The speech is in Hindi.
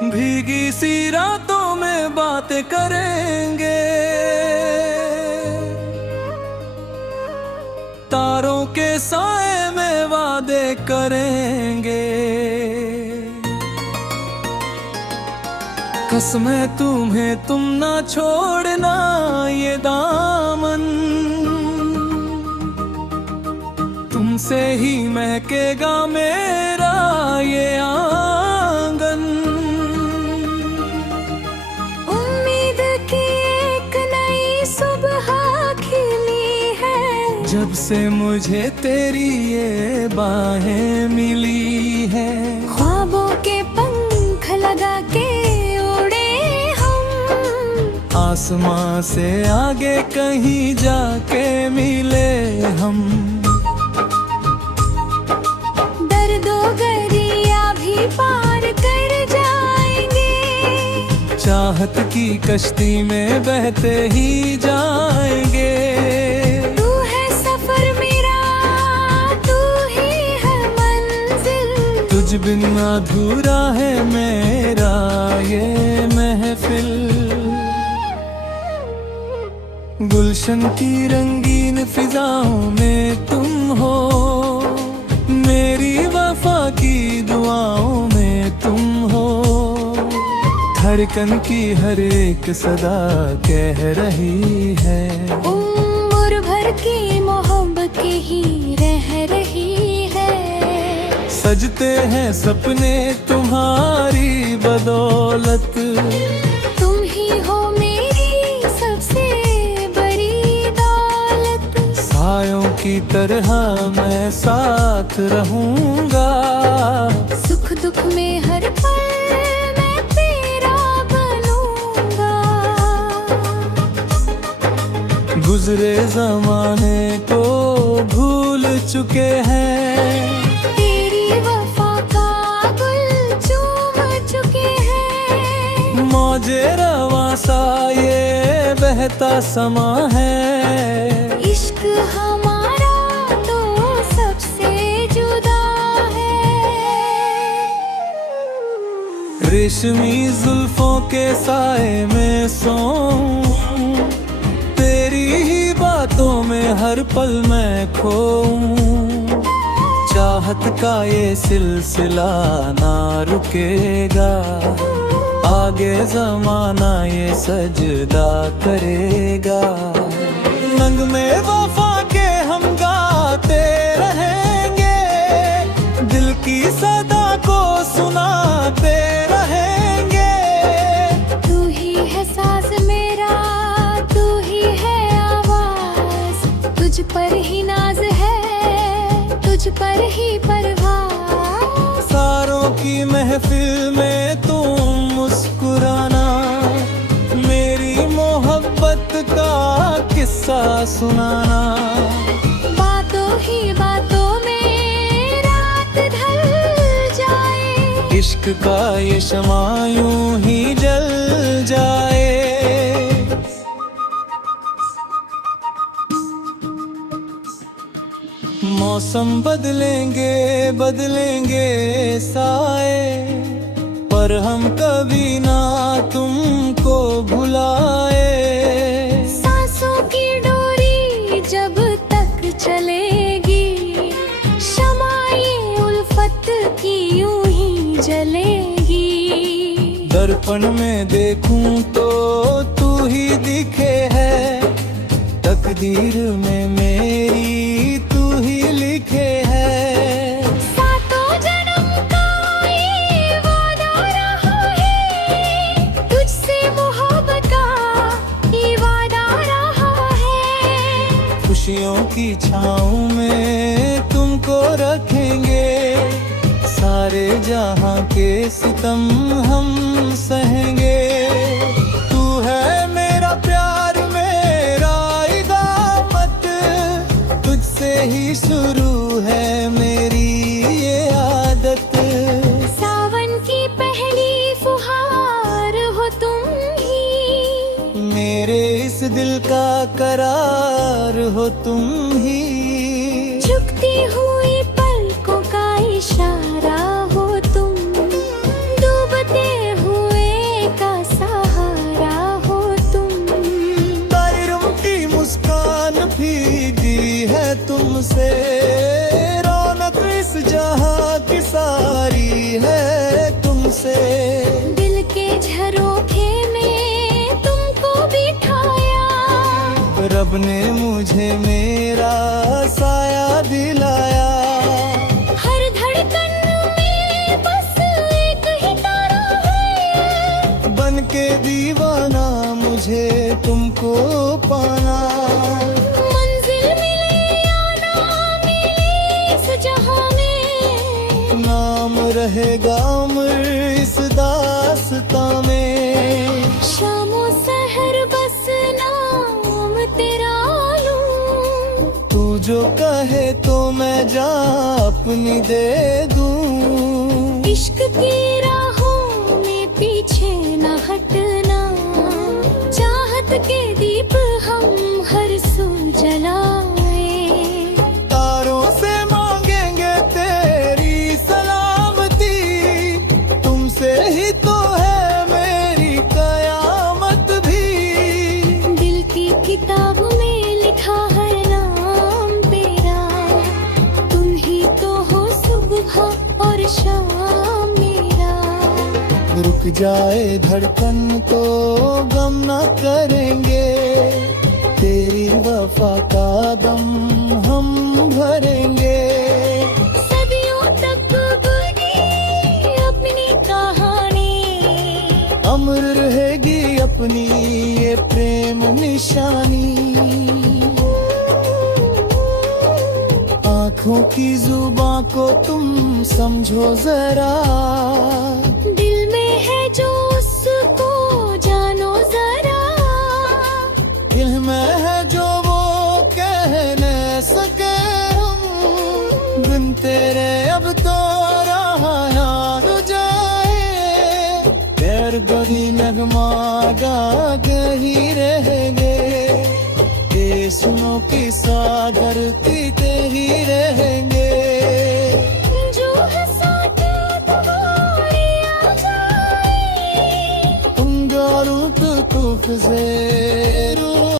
भीगी सी रातों में बातें करेंगे, तारों के साए में वादे करेंगे। कसमें तुम्हें तुम ना छोड़ना ये दामन, तुमसे ही महकेगा मेरा ये आंगन। उम्मीद की एक नई सुबह खिली है, जब से मुझे तेरी ये बाहें मिली है। ख्वाबों के पंख लगा के उड़े हम, आसमां से आगे कहीं जाके मिले हम। पार कर जाएंगे, चाहत की कश्ती में बहते ही जाएंगे। तू है सफर मेरा, तू ही है मंजिल, तुझ बिन अधूरा है मेरा ये महफिल। गुलशन की रंगीन फिजाओं में तुम हो, मेरी वफा की दुआओं में तुम हो। धड़कन की हर एक सदा कह रही है, उम्र भर की मोहब्बत ही रह रही है। सजते हैं सपने तुम्हारी बदौलत, तुम ही हो मेरी सबसे बड़ी दौलत। सायों की तरह मैं साथ रहूंगा, सुख दुख में हर पल मैं तेरा बनूंगा। गुजरे जमाने को भूल चुके हैं, तेरी वफा का गुल चूम चुके हैं। मौजे रवां सा ये बहता समा है। इश्क हमारा तो सबसे जुदा है। रेशमी जुल्फों के साए में सोऊं, तेरी ही बातों में हर पल मैं खोऊं। चाहत का ये सिलसिला ना रुकेगा, आगे जमाना ये सजदा करेगा। नंग में वफा के हम गाते रहेंगे, दिल की सदा को सुनाते रहेंगे। तू ही है साज मेरा, तू ही है आवाज, तुझ पर ही नाज है, तुझ पर ही परवाह। सारों की महफिल में तुम मुस्कुराना, मेरी मोहब्बत का किस्सा सुनाना। बातों ही बातों में रात ढल जाए, इश्क का ये शमा यूं ही जल जाए। मौसम बदलेंगे बदलेंगे साए, पर हम कभी ना तुमको भुलाए। सांसों की डोरी जब तक चलेगी, शमाए उल्फत की यूं ही जलेगी। दर्पण में देखूं तो तू ही दिखे है, तकदीर में मेरी तू ही लिखे है। सातों जन्म का ये वादा रहा है, तुझसे मोहब्बत का ये वादा रहा है। खुशियों की छाँव में तुमको रखेंगे, सारे जहां के सितम हम सहेंगे। तू है मेरा प्यार मेरा इदामत, तुझसे ही शुरू है मेरी ये आदत। सावन की पहली फुहार हो तुम ही, मेरे इस दिल का करार हो तुम ही। झुकती हुई पलकों का इशारा हो तुम, डूबते हुए से। दिल के झरोखे में तुमको बिठाया, रब ने मुझे मेरा साया दिलाया। हर धड़कन में बस एक ही तारा है, बन के दीवाना मुझे तुमको पाना। मंजिल मिले या ना मिले इस जहां में, नाम रहेगा अमर इस दास्तां में। शामो सहर बस नाम तेरा लूं, तू जो कहे तो मैं जा अपनी दे दूं। इश्क की राहों में पीछे न हटना, चाहत के दीप हम हर सू जलाए। तारों से मांगेंगे तेरी सलामती, तुमसे ही तो है मेरी कयामत भी। दिल की किताब में लिखा है नाम तेरा, तुम ही तो हो सुबह और शाम मेरा। रुक जाए धड़कन तो गम न करेंगे, तेरी वफा का दम हम भरेंगे। सदियों तक बनी अपनी कहानी, अमर रहेगी अपनी ये प्रेम निशानी। आँखों की जुबां को तुम समझो जरा, दिल में है जो उसको जानो जरा। दिल में है जो वो कह न सके हम, बिन तेरे अब तो रहा यार जाए। पैर गली नगमा गा गही रह गए, देशों की सागरती ते ही रहेंगे। जो है साथ तुम्हारे आ जाए, तुम गारूं तो तुफ से